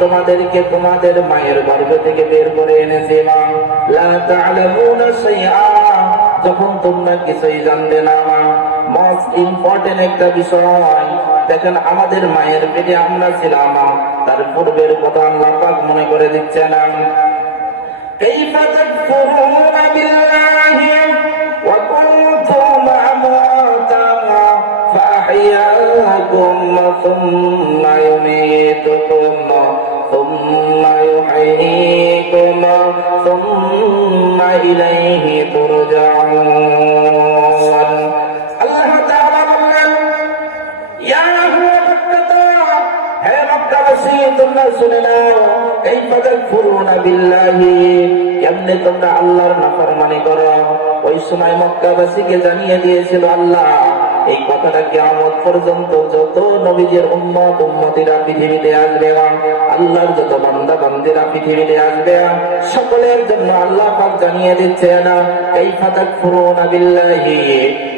তোমাদেরকে তোমাদের মায়ের গর্ভ থেকে বের করে এনেছিলাম, লা তা'লামুনা শাইআ, যখন তোমরা কিছুই জানতে না। মোস্ট ইম্পর্টেন্ট একটা বিষয়, দেখেন আমাদের মায়ের পেটে আমরা ছিলাম, তার পূর্বের কথা আল্লাহ পাক মনে করে দিচ্ছে না। কাইফা তাকফুরুনা বিল্লাহি ওয়া কুনতুম আমওয়াতান ফাআহইয়াকুম সুম্মা ইউমীতুকুম সুম্মা ইউহয়ীকুম সুম্মা ইলাইহি তুরজাউন। আল্লাহ তাআলা বললেন, ইয়া আহলা মক্কা, হে মক্কাবাসী তোমরা শুনে নাও, কাইফা তাকফুরুনা বিল্লাহি, কেমনে তোমরা আল্লাহর নাফরমানি করো। ওই সময় মক্কাবাসীকে জানিয়ে দিয়েছিল আল্লাহ, এই কথাটা কিয়ামত পর্যন্ত যত নবীদের উম্মত উম্মতিরা পৃথিবীতে আসবে, আল্লাহর যত বান্দা বান্দীরা পৃথিবীতে আসবে, সকলের জন্য আল্লাহ পাক জানিয়ে দিচ্ছে না, কাইফা তাকফুরুনা বিল্লাহি,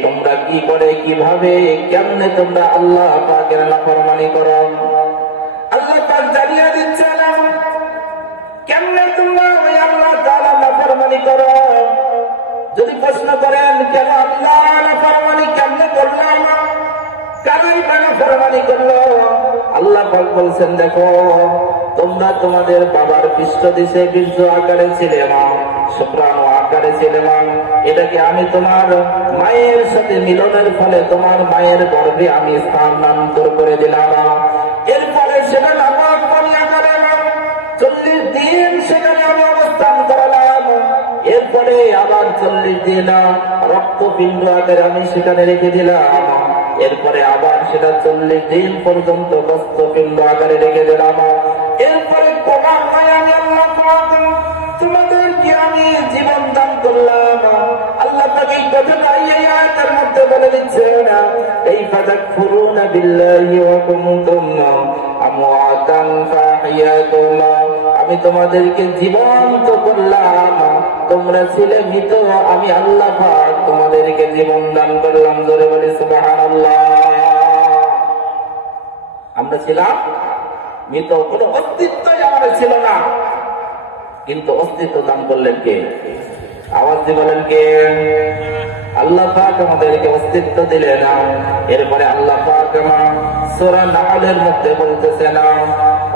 তোমরা কি করে কিভাবে কেমনে তোমরা আল্লাহ পাকের নাফরমানি করো। আল্লাহ পাক জানিয়ে দিচ্ছে না কেমনে তোমরা ওই আল্লাহ তাআলার নাফরমানি করো। যদি প্রশ্ন করেন কেন আল্লাহ নাফরমানি কেমনে করলাম, কারই নাফরমানি করলো, আল্লাহ পাক বলছেন দেখো, তোমরা তোমাদের বাবার পৃষ্ঠ দিশে বীর্য আকারে ছিলে না, শুক্রাণু আকারে ছিলে না, এটাকে আমি তোমার মায়ের সাথে মিলনের ফলে তোমার মায়ের গর্ভে আমি স্থানান্তর করে দিলাম। এরপরে সেটা নাপাক পানি আকারে 40 দিন সেখানে আমি অবস্থান করালাম। এরপরে আবার 40 দিন রক্তপিণ্ড আকারে আমি সেখানে রেখে দিলাম। এরপরে আবার সেটা 40 দিন পর্যন্ত রক্তপিণ্ড আকারে রেখে দিলাম। এরপরে ক্রমান্বয়ে আমি আল্লাহ তোমাদেরকে আমি জীবন দান করলাম। আল্লাহ পাক এই কথাটা এই আয়াতের মধ্যে বলে দিচ্ছেন, কাইফা তাকফুরুনা বিল্লাহি ওয়া কুনতুম আমওয়াতান ফাআহইয়াকুম, আমি তোমাদেরকে জীবন্ত করলাম, তোমরা ছিলে মৃত, আমি আল্লাহ পাক তোমাদেরকে জীবন দান করলাম। জোরে বলি সুবহানাল্লাহ। আমরা ছিলাম মৃত, কোনো অস্তিত্বই আমাদের ছিল না, কিন্তু অস্তিত্ব দান করলেন কে? আওয়াজ দিয়ে বলেন কে? আল্লাহ পাক আমাদেরকে অস্তিত্ব দিলেন। এরপরে আল্লাহ পাক সূরা নাহলের মধ্যে বলতেছেন,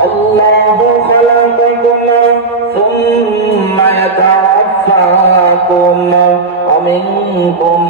আল্লাহু খালাকাকুম সুম্মা ইয়াতাওয়াফাকুম ওয়া মিনকুম